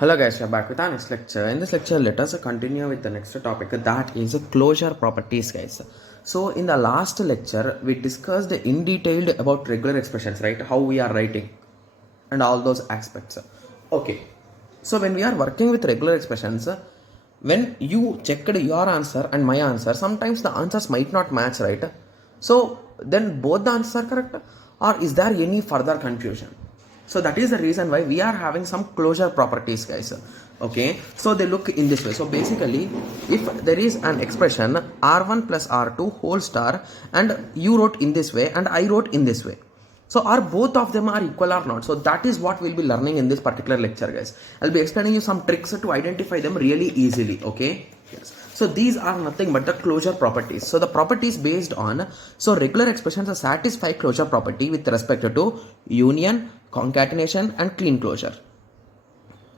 Hello guys, we are back with our next lecture. In this lecture, let us continue with the next topic, that is closure properties, guys. So in the last lecture, we discussed in detail about regular expressions, right? How we are writing and all those aspects. Okay. So when we are working with regular expressions, when you checked your answer and my answer, sometimes the answers might not match, right? So then both the answers are correct, or is there any further confusion? So that is the reason why we are having some closure properties, guys. Okay, so they look in this way. So basically, if there is an expression r1 plus r2 whole star, and you wrote in this way and I wrote in this way, so are both of them are equal or not? So that is what we'll be learning in this particular lecture, guys. I'll be explaining you some tricks to identify them really easily. Okay, yes. So these are nothing but the closure properties. So the properties based on, so regular expressions satisfy closure property with respect to union, concatenation and clean closure.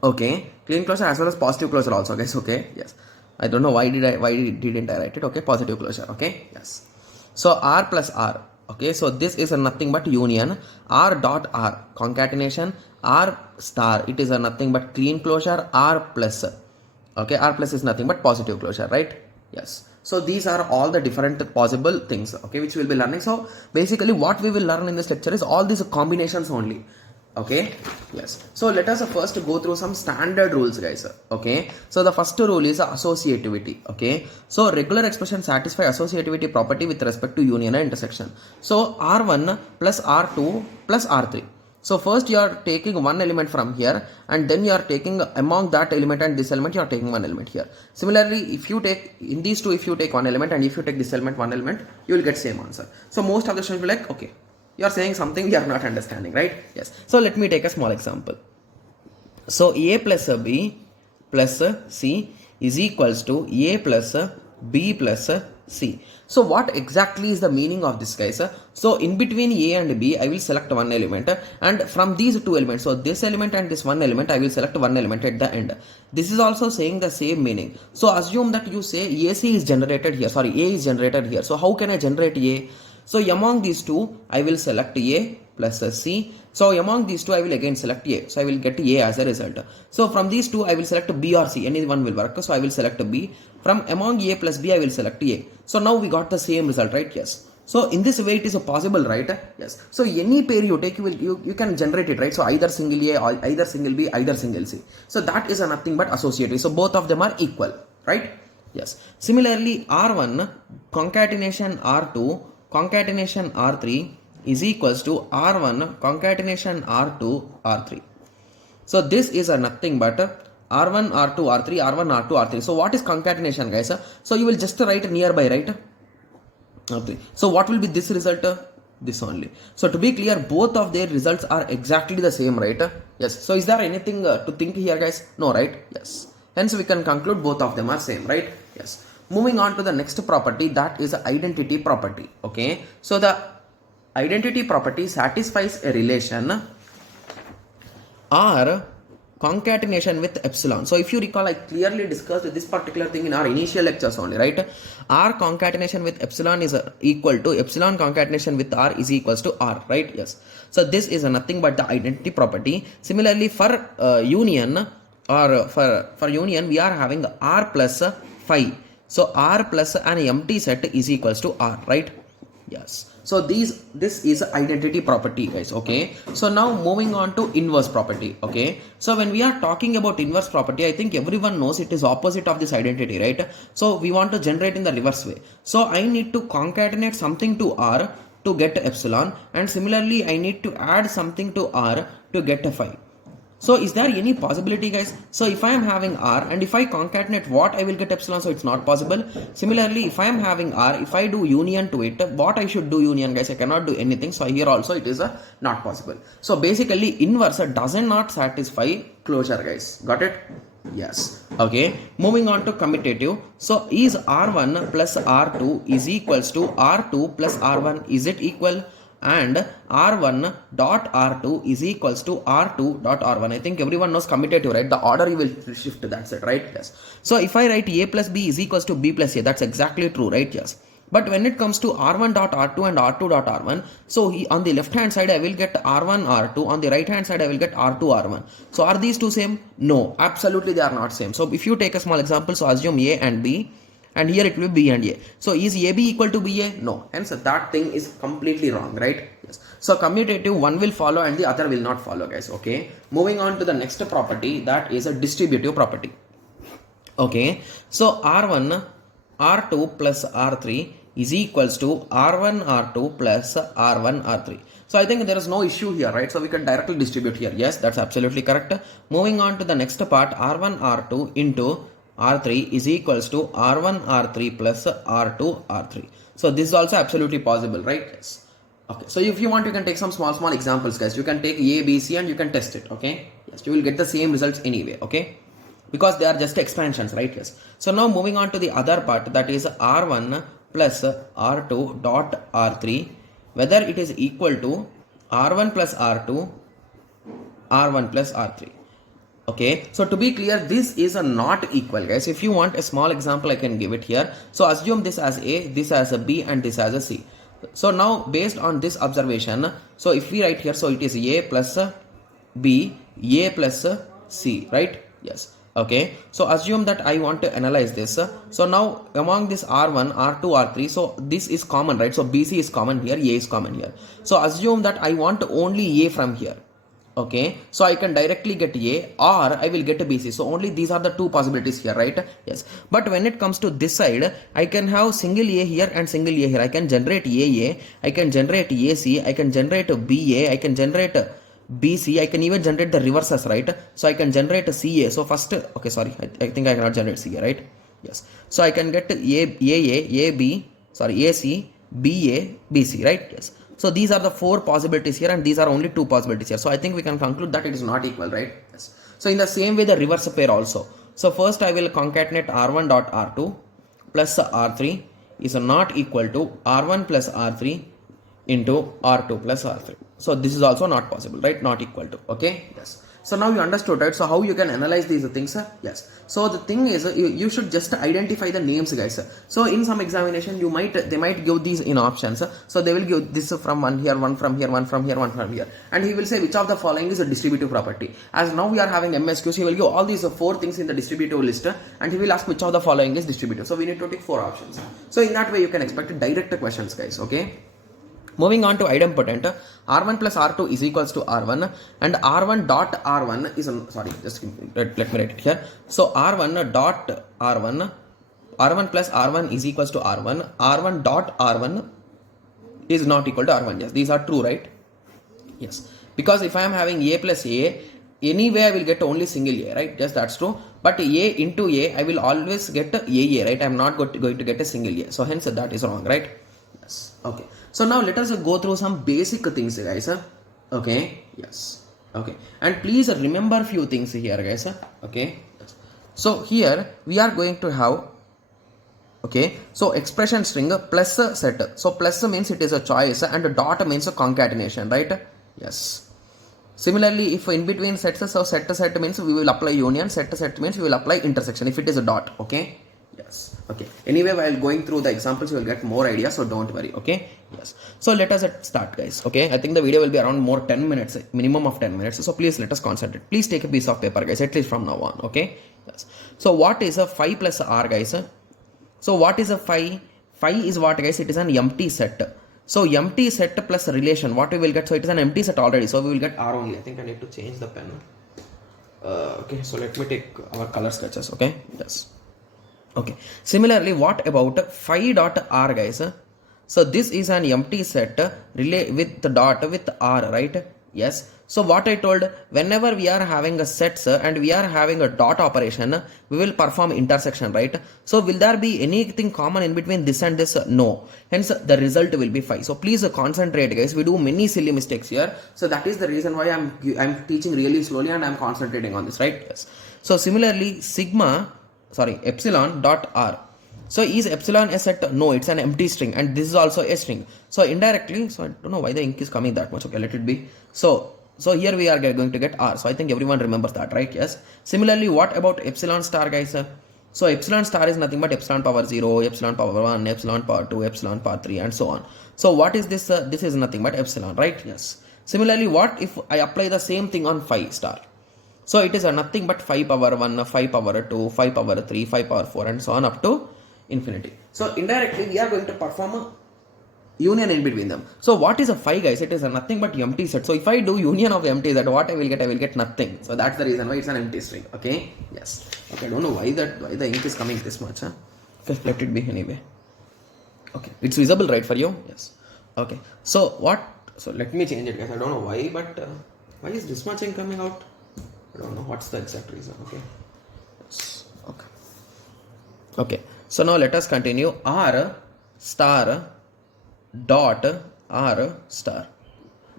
Okay, clean closure as well as positive closure also, guys. Okay, yes. I don't know why didn't I write it? Okay, positive closure. Okay, yes. So r plus r. Okay, so this is a nothing but union. R dot r concatenation. R star, it is a nothing but clean closure. R plus. Okay, r plus is nothing but positive closure, right? Yes. So these are all the different possible things, okay, which we'll be learning. So basically what we will learn in this lecture is all these combinations only. Okay, yes. So let us first go through some standard rules, guys. Okay, so the first rule is associativity. Okay, so regular expressions satisfy associativity property with respect to union and intersection. So r1 plus r2 plus r3. So first you are taking one element from here, and then you are taking among that element and this element, you are taking one element here. Similarly, if you take in these two, if you take one element, and if you take this element one element, you will get same answer. So most of the students will be like, okay, you are saying something we are not understanding, right? Yes. So let me take a small example. So a plus b plus c is equals to a plus b plus c. So what exactly is the meaning of this, guys? So in between a and b, I will select one element, and from these two elements, so this element and this one element, I will select one element at the end. This is also saying the same meaning. So assume that you say AC is generated here, sorry, A is generated here. So how can I generate A? So among these two, I will select A plus C. So among these two, I will again select A. So I will get A as a result. So from these two, I will select B or C. Any one will work. So I will select B. From among A plus B, I will select A. So now we got the same result, right? Yes. So in this way, it is a possible, right? Yes. So any pair you take, you can generate it, right? So either single A, or either single B, either single C. So that is a nothing but associative. So both of them are equal, right? Yes. Similarly, R1 concatenation R2 concatenation R3 is equals to R1 concatenation R2 R3. So this is a nothing but R1 R2 R3 R1 R2 R3. So what is concatenation, guys? So you will just write nearby, right? Okay. So what will be this result? This only. So to be clear, both of their results are exactly the same, right? Yes. So is there anything to think here, guys? No, right? Yes. Hence we can conclude both of them are same, right? Yes. Moving on to the next property, that is identity property. Okay, so the identity property satisfies a relation R concatenation with epsilon. So if you recall, I clearly discussed this particular thing in our initial lectures only, right? R concatenation with epsilon is equal to epsilon concatenation with R is equals to R, right? Yes. So this is nothing but the identity property. Similarly, for union, or for union, we are having R plus phi. So R plus an empty set is equals to R, right? Yes. So this is identity property, guys. Okay. So now moving on to inverse property. Okay. So when we are talking about inverse property, I think everyone knows it is opposite of this identity, right? So we want to generate in the reverse way. So I need to concatenate something to R to get epsilon, and similarly I need to add something to R to get a phi. So is there any possibility, guys? So if I am having R and if I concatenate what, I will get epsilon, so it's not possible. Similarly, if I am having R, if I do union to it, what I should do union, guys? I cannot do anything. So here also it is not possible. So basically inverse does not satisfy closure, guys. Got it? Yes. Okay. Moving on to commutative. So is R1 plus R2 is equals to R2 plus R1? Is it equal? And R1 dot R2 is equals to R2 dot R1. I think everyone knows commutative, right? The order you will shift, that's it, right? Yes. So if I write A plus B is equals to B plus A, that's exactly true, right? Yes. But when it comes to r1 dot r2 and r2 dot r1, so on the left hand side I will get r1 r2, on the right hand side I will get r2 r1. So are these two same? No, absolutely they are not same. So if you take a small example, so assume a and b, and here it will be B and A. So is AB equal to BA? No. Hence that thing is completely wrong, right? Yes. So commutative, one will follow and the other will not follow, guys. Okay. Moving on to the next property, that is a distributive property. Okay. So R1, R2 plus R3 is equals to R1, R2 plus R1, R3. So I think there is no issue here, right? So we can directly distribute here. Yes, that's absolutely correct. Moving on to the next part, R1, R2 into R3 is equals to R1 R3 plus R2 R3. So this is also absolutely possible, right? Yes. Okay. So if you want, you can take some small examples, guys. You can take A, B, C and you can test it. Okay. Yes. You will get the same results anyway. Okay. Because they are just expansions, right? Yes. So now moving on to the other part, that is R1 plus R2 dot R3, whether it is equal to R1 plus R2, R1 plus R3. Okay, so to be clear, this is a not equal, guys. If you want a small example, I can give it here. So assume this as A, this as a B and this as a C. So now based on this observation, so if we write here, so it is A plus B, A plus C, right? Yes. Okay, so assume that I want to analyze this. So now among this R1, R2, R3, so this is common, right? So BC is common here, A is common here. So assume that I want only A from here. Okay, so I can directly get A or I will get a BC. So only these are the two possibilities here, right? Yes. But when it comes to this side, I can have single A here and single A here. I can generate AA, I can generate AC, I can generate BA, I can generate BC, I can even generate the reverses, right? So I can generate a CA. So first, okay, sorry, I think I cannot generate CA, right? Yes. So I can get AB, AC, BA, BC, right? Yes. So these are the four possibilities here and these are only two possibilities here. So I think we can conclude that it is not equal, right? Yes. So in the same way, the reverse pair also. So first I will concatenate R1 dot R2 plus R3 is not equal to R1 plus R3 into R2 plus R3. So this is also not possible, right? Not equal to, okay? Yes. So now you understood, right? So how you can analyze these things? Yes. So the thing is, you should just identify the names, guys. So in some examination, they might give these in options. So they will give this from one here, one from here, one from here, one from here, and he will say which of the following is a distributive property. As now we are having MSQs, he will give all these four things in the distributive list, and he will ask which of the following is distributive. So we need to take four options. So in that way, you can expect direct questions, guys. Okay. Moving on to idempotent, R1 plus R2 is equals to R1 and R1 dot R1 is, sorry, just let me write it here. So R1 dot R1, R1 plus R1 is equals to R1, R1 dot R1 is not equal to R1. Yes, these are true, right? Yes, because if I am having A plus A, anyway I will get only single A, right? Yes, that's true. But A into A, I will always get AA, right? I am not going to get a single A. So hence that is wrong, right? Yes. Okay. So now let us go through some basic things, guys. Okay. Yes. Okay. And please remember few things here, guys. Okay. Yes. So here we are going to have, okay, so expression string plus set. So plus means it is a choice and dot means a concatenation, right? Yes. Similarly, if in between sets, so set means we will apply union, set means we will apply intersection if it is a dot. Okay. Yes. Okay. Anyway, while going through the examples, you will get more ideas, so don't worry. Okay. Yes. So let us start, guys. Okay. I think the video will be around more 10 minutes, minimum of 10 minutes. So please let us concentrate. Please take a piece of paper, guys, at least from now on. Okay. Yes. So what is a phi plus r, guys? So what is a phi? Phi is what, guys? It is an empty set. So empty set plus relation, what we will get? So it is an empty set already. So we will get r only. I think I need to change the pen. Okay. So let me take our color sketches. Okay. Yes. Okay. Similarly, what about phi dot r, guys? So this is an empty set relay with the dot with r, right? Yes. So what I told, whenever we are having a sets and we are having a dot operation, we will perform intersection, right? So will there be anything common in between this and this? No. Hence the result will be phi. So please concentrate, guys. We do many silly mistakes here. So that is the reason why I'm teaching really slowly and I'm concentrating on this, right? Yes. So similarly, epsilon dot r. So is epsilon a set? No, it's an empty string and this is also a string. So indirectly, so I don't know why the ink is coming that much. Okay, let it be. So here we are going to get r. So I think everyone remembers that, right? Yes. Similarly, what about epsilon star, guys? So epsilon star is nothing but epsilon power 0, epsilon power 1, epsilon power 2, epsilon power 3 and so on. So what is this? This is nothing but epsilon, right? Yes. Similarly, what if I apply the same thing on phi star? So it is nothing but phi power 1, phi power 2, phi power 3, phi power 4 and so on up to infinity. So indirectly we are going to perform a union in between them. So what is a phi, guys? It is a nothing but empty set. So if I do union of empty set, what I will get nothing. So that's the reason why it's an empty string. Okay, yes. Okay, I don't know why the ink is coming this much. Okay, let it be anyway. Okay, it's visible, right, for you? Yes. Okay, so what? So let me change it, guys. I don't know why, but why is this much ink coming out? I don't know what's the exact reason. Okay, yes. Okay, okay. So now let us continue. R star dot R star.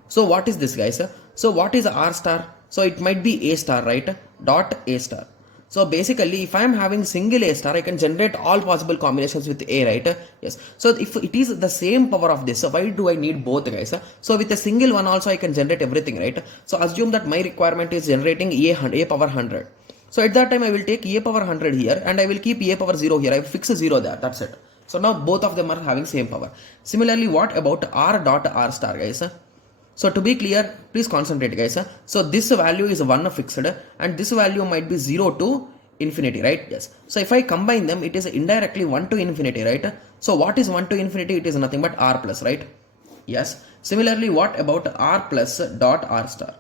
So what is this, guys? So what is R star? So it might be A star, right? Dot A star. So basically, if I am having single A star, I can generate all possible combinations with A, right? Yes. So if it is the same power of this, so why do I need both, guys? So with a single one also I can generate everything, right? So assume that my requirement is generating A power 100. So at that time I will take A power 100 here and I will keep A power 0 here. I will fix a 0 there. That's it. So now both of them are having same power. Similarly, what about R dot R star, guys? So to be clear, please concentrate, guys. So this value is 1 fixed and this value might be 0 to infinity, right? Yes. So if I combine them, it is indirectly 1 to infinity, right? So what is 1 to infinity? It is nothing but R plus, right? Yes. Similarly, what about R plus dot R star?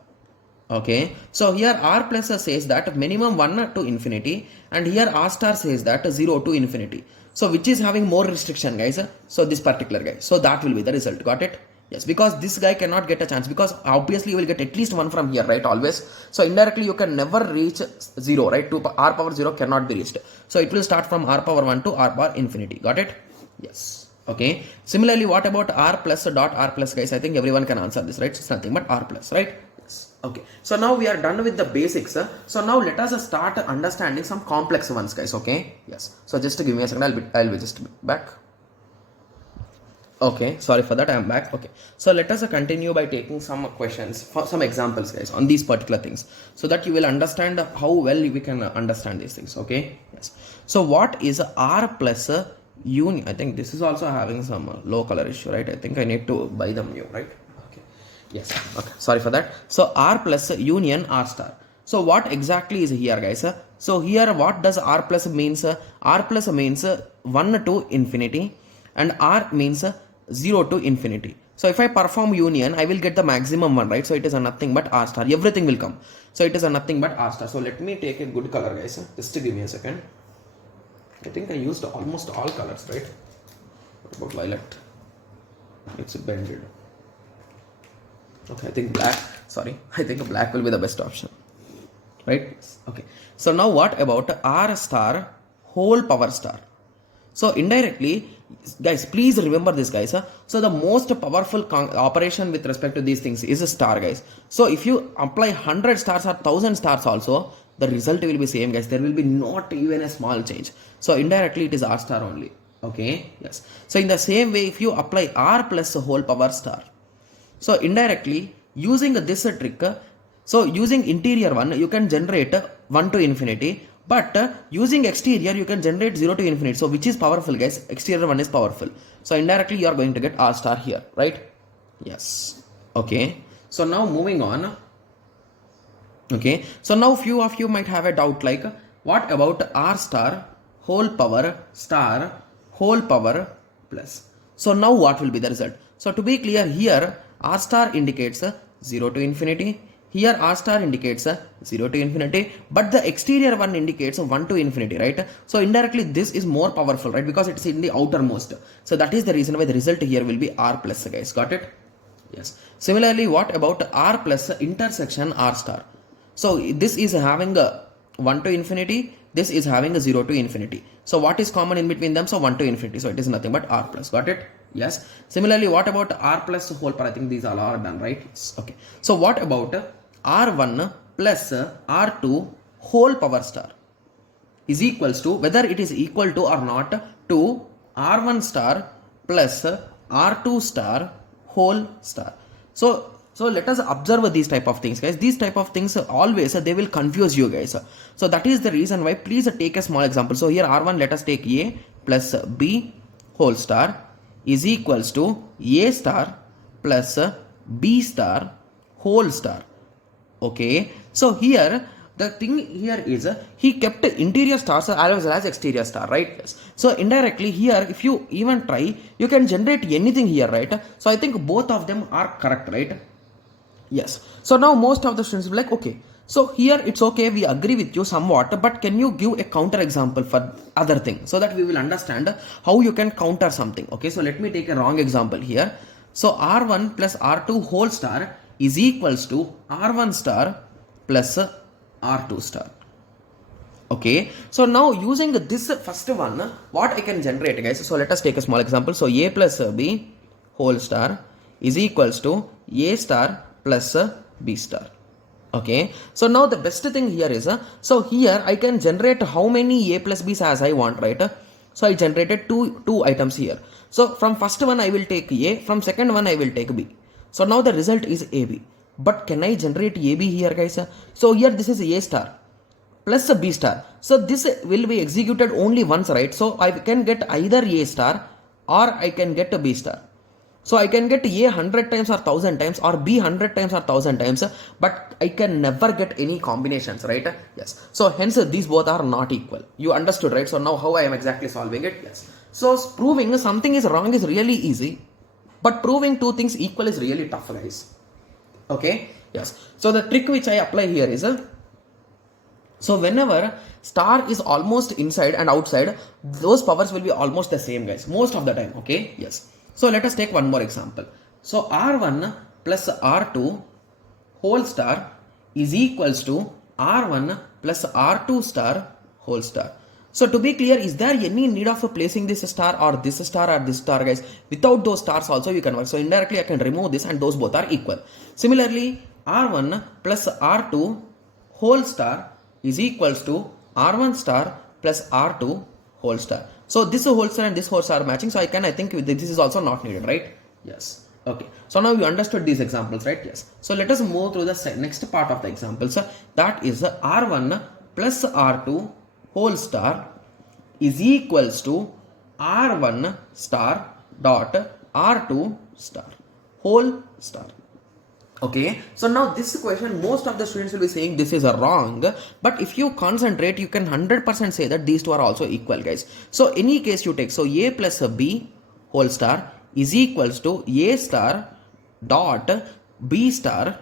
Okay, so here R plus says that minimum 1 to infinity and here R star says that 0 to infinity. So which is having more restriction, guys? So this particular guy. So that will be the result. Got it? Yes, because this guy cannot get a chance, because obviously you will get at least 1 from here, right? Always. So indirectly you can never reach 0, right? To R power 0 cannot be reached. So it will start from R power 1 to R power infinity. Got it? Yes. Okay. Similarly, what about R plus dot R plus, guys? I think everyone can answer this, right? It's nothing but R plus, right? Okay, so now we are done with the basics. So now let us start understanding some complex ones, guys. Okay, yes. So just give me a second. I'll be just back. Okay, sorry for that. I am back. Okay, so let us continue by taking some questions, for some examples, guys, on these particular things, so that you will understand how well we can understand these things. Okay, yes. So what is R plus union? I think this is also having some low color issue, right? I think I need to buy them new, right? Yes, okay, sorry for that. So R plus union R star. So what exactly is here, guys? So here what does R plus means? R plus means 1 to infinity and R means 0 to infinity. So if I perform union, I will get the maximum one, right? So it is a nothing but R star. Everything will come. So it is a nothing but R star. So let me take a good color, guys. Just give me a second. I think I used almost all colors, right? What about violet? It's bended. Okay, I think black. Sorry, I think black will be the best option, right? Okay. So now what about R star whole power star? So indirectly, guys, please remember this, guys. So the most powerful operation with respect to these things is a star, guys. So if you apply 100 stars or 1000 stars also, the result will be same, guys. There will be not even a small change. So indirectly, it is R star only. Okay, yes. So in the same way, if you apply R plus whole power star, so indirectly using this trick, so using interior one you can generate 1 to infinity, but using exterior you can generate 0 to infinity. So which is powerful, guys? Exterior one is powerful. So indirectly you are going to get R star here, right? Yes. Okay, so now moving on. Okay, so now few of you might have a doubt like, what about R star whole power star whole power plus? So now what will be the result? So to be clear, here R star indicates 0 to infinity. Here R star indicates 0 to infinity, but the exterior one indicates 1 to infinity, right? So indirectly this is more powerful, right? Because it's in the outermost. So that is the reason why the result here will be R plus, guys. Got it? Yes. Similarly, what about R plus intersection R star? So this is having 1 to infinity. This is having a 0 to infinity. So what is common in between them? So 1 to infinity. So it is nothing but R plus. Got it? Yes. Similarly, what about R plus whole power? I think these all are done, right? Yes. Okay. So what about R1 plus R2 whole power star is equals to, whether it is equal to or not, to R1 star plus R2 star whole star. So So let us observe these type of things, guys. These type of things always they will confuse you, guys. So that is the reason why please take a small example. So here R1, let us take A plus B whole star is equals to A star plus B star whole star. Okay, so here the thing here is he kept interior stars as well as exterior star, right? Yes. So indirectly here, if you even try, you can generate anything here, right? So I think both of them are correct, right? Yes. So now most of the students will be like, okay, so here it's okay, we agree with you somewhat, but can you give a counter example for other thing so that we will understand how you can counter something? Okay, so let me take a wrong example here. So R1 plus R2 whole star is equals to R1 star plus R2 star. Okay, so now using this first one, what I can generate, guys? So let us take a small example. So A plus B whole star is equals to A star plus B star. Okay, so now the best thing here is, so here I can generate how many A plus B's as I want, right? So I generated two items here. So from first one I will take A, from second one I will take B. So now the result is AB. But can I generate AB here, guys? So here this is A star plus a B star. So this will be executed only once, right? So I can get either A star or I can get a B star. So I can get A 100 times or 1000 times or B 100 times or 1000 times, but I can never get any combinations, right? Yes. So hence these both are not equal. You understood, right? So now how I am exactly solving it? Yes. So proving something is wrong is really easy, but proving two things equal is really tough, guys. Okay. Yes. So the trick which I apply here is, so whenever star is almost inside and outside, those powers will be almost the same, guys, most of the time. Okay. Yes. So let us take one more example. So R1 plus R2 whole star is equals to R1 plus R2 star whole star. So to be clear, is there any need of placing this star or this star or this star, guys? Without those stars also you can work. So indirectly I can remove this and those both are equal. Similarly, R1 plus R2 whole star is equals to R1 star plus R2 whole star. So this whole star and this whole star are matching. So I think this is also not needed, right? Yes. Okay. So now you understood these examples, right? Yes. So let us move through the next part of the examples. That is R1 plus R2 whole star is equals to R1 star dot R2 star whole star. Okay, so now this question most of the students will be saying this is a wrong, but if you concentrate you can 100% say that these two are also equal, guys. So any case you take, so A plus B whole star is equals to A star dot B star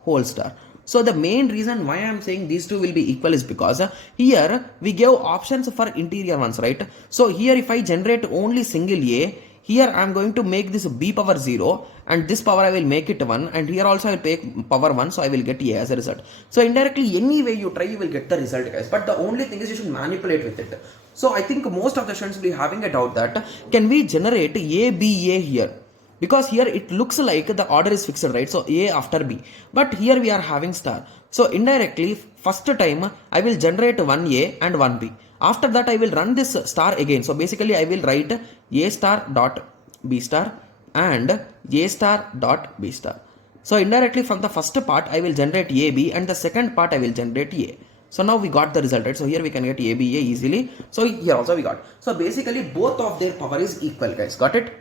whole star. So the main reason why I am saying these two will be equal is because here we gave options for interior ones, right? So here if I generate only single A, here I am going to make this B power 0 and this power I will make it 1, and here also I will take power 1, so I will get A as a result. So indirectly any way you try you will get the result, guys, but the only thing is you should manipulate with it. So I think most of the students will be having a doubt that can we generate ABA here, because here it looks like the order is fixed, right? So A after B, but here we are having star. So indirectly first time I will generate one A and one B. After that I will run this star again. So basically I will write A star dot B star and A star dot B star. So indirectly from the first part I will generate AB and the second part I will generate A. So now we got the result, right? So here we can get ABA easily. So here also we got. So basically both of their power is equal, guys. Got it?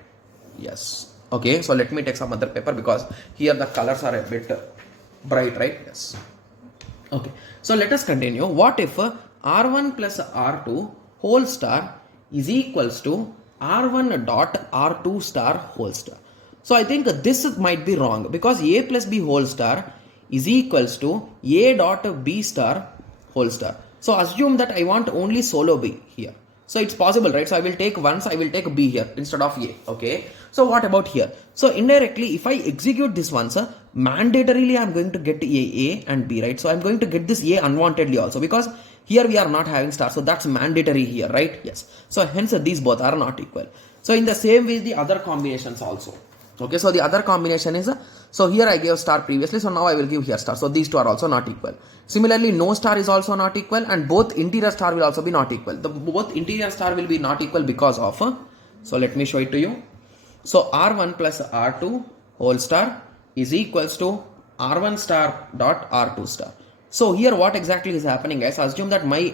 Yes. Okay. So let me take some other paper because here the colors are a bit bright, right? Yes. Okay. So let us continue. What if R1 plus R2 whole star is equals to R1 dot R2 star whole star. So I think this might be wrong because A plus B whole star is equals to A dot B star whole star. So assume that I want only solo B here. So it's possible, right? So I will take once, I will take B here instead of A. Okay. So what about here? So indirectly, if I execute this once, mandatorily I'm going to get A and B, right? So I'm going to get this A unwantedly also because here we are not having star. So that's mandatory here, right? Yes. So hence these both are not equal. So in the same way, the other combinations also. Okay. So the other combination is, so here I gave star previously. So now I will give here star. So these two are also not equal. Similarly, no star is also not equal and both interior star will also be not equal. Both interior star will be not equal because of, so let me show it to you. So R1 plus R2 whole star is equals to r1 star dot r2 star. So here what exactly is happening, guys? Assume that my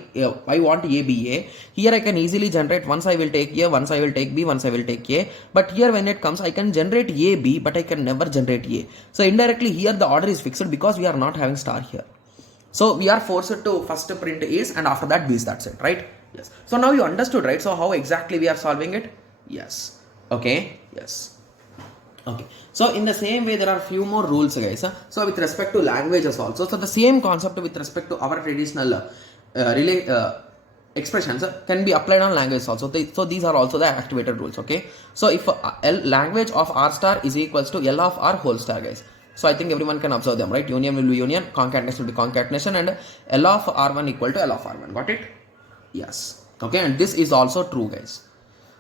I want a b a. Here I can easily generate, once I will take a, once I will take b, once I will take a. But here when it comes, I can generate a b, but I can never generate a. So indirectly here the order is fixed because we are not having star here. So we are forced to first print is and after that b is, that's it, right? Yes. So now you understood, right? So how exactly we are solving it? Yes. Okay. Yes. Okay. So in the same way, there are few more rules, guys. So with respect to languages also, so the same concept with respect to our traditional expressions can be applied on languages also. So these are also the activated rules. Okay. So if L language of r star is equals to L of r whole star, guys. So I think everyone can observe them, right? Union will be union, concatenation will be concatenation, and L of r1 equal to L of r1. Got it? Yes. Okay. And this is also true, guys.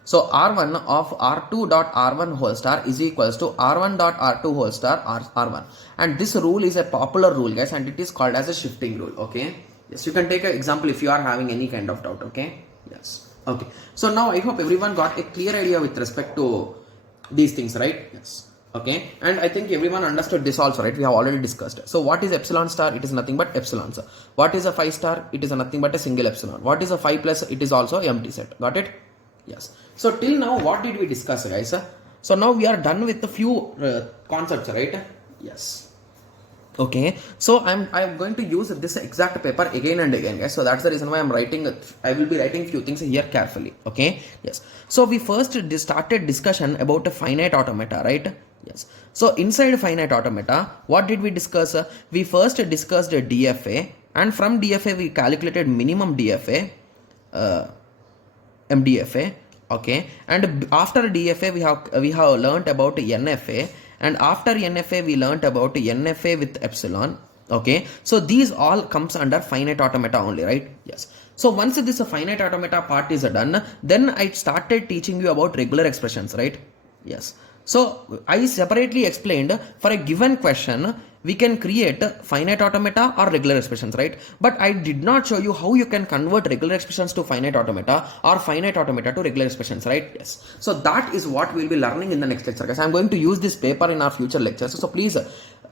So r1 of r2 dot r1 whole star is equals to r1 dot r2 whole star r1. And this rule is a popular rule, guys, and it is called as a shifting rule. Okay. Yes. You can take an example if you are having any kind of doubt. Okay. Yes. Okay. So now I hope everyone got a clear idea with respect to these things, right? Yes. Okay. And I think everyone understood this also, right? We have already discussed. So what is epsilon star? It is nothing but epsilon. What is a 5 star? It is nothing but a single epsilon. What is a 5 plus? It is also empty set. Got it? Yes. So till now, what did we discuss, guys? So now we are done with a few concepts, right? Yes. Okay. So I'm going to use this exact paper again and again, guys. So that's the reason why I'm writing. I will be writing few things here carefully. Okay. Yes. So we first started discussion about a finite automata, right? Yes. So inside finite automata, what did we discuss? We first discussed a DFA, and from DFA we calculated minimum DFA. MDFA, okay, and after DFA we have learnt about NFA, and after NFA we learnt about NFA with epsilon. Okay, so these all comes under finite automata only, right? Yes. So once this finite automata part is done, then I started teaching you about regular expressions, right? Yes. So I separately explained for a given question we can create finite automata or regular expressions, right? But I did not show you how you can convert regular expressions to finite automata or finite automata to regular expressions, right? Yes. So that is what we'll be learning in the next lecture, guys. I'm going to use this paper in our future lectures, so please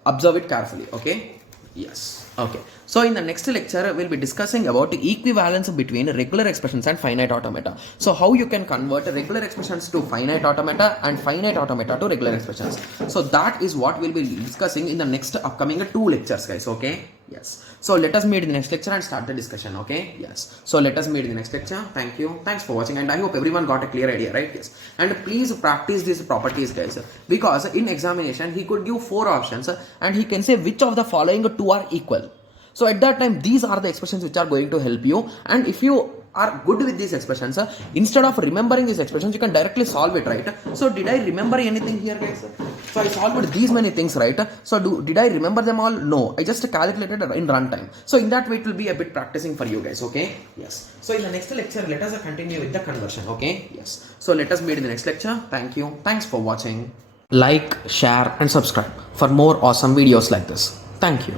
observe it carefully. Okay. Yes. Okay. So in the next lecture, we'll be discussing about equivalence between regular expressions and finite automata. So how you can convert regular expressions to finite automata and finite automata to regular expressions. So that is what we'll be discussing in the next upcoming 2 lectures, guys. Okay. Yes. So let us meet in the next lecture and start the discussion. Okay. Yes. So let us meet in the next lecture. Thank you. Thanks for watching, and I hope everyone got a clear idea, right? Yes. And please practice these properties, guys, because in examination he could give 4 options and he can say which of the following 2 are equal. So at that time, these are the expressions which are going to help you. And if you are good with these expressions, instead of remembering these expressions, you can directly solve it, right? So did I remember anything here, guys? So I solved these many things, right? So did I remember them all? No, I just calculated in runtime. So in that way, it will be a bit practicing for you guys, okay? Yes. So in the next lecture, let us continue with the conversion, okay? Yes. So let us meet in the next lecture. Thank you. Thanks for watching. Like, share and subscribe for more awesome videos like this. Thank you.